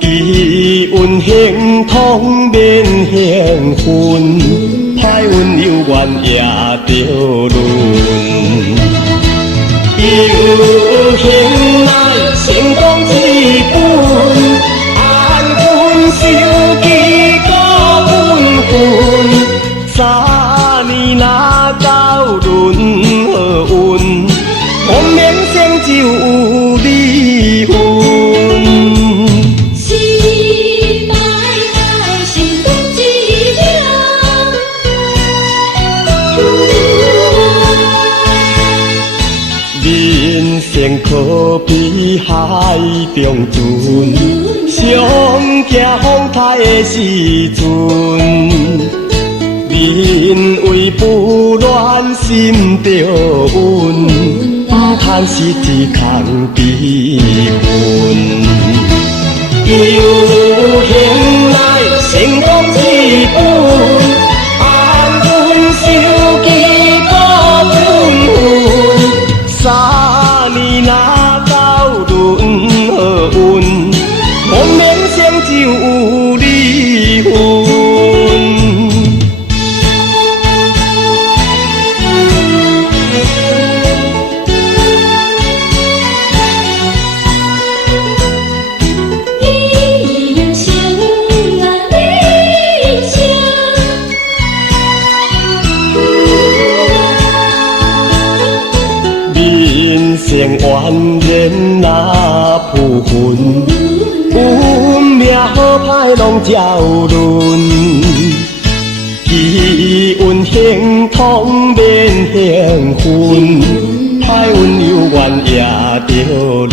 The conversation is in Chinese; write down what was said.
奇运行通变幸运，歹运有缘也着轮。有幸来成功之本，安分守己过本分。三年若到轮运，无免成就有离婚。是代代成功之命。人生可比海中船，上行风台的时阵。人为不乱心着稳，不贪是一空悲愤。有幸来成功之本，安分守己过本分。三年若到轮运，无免成就有离婚。人生缘人若负分，运命好歹拢照轮。奇运行通变幸运，歹运有缘也着轮。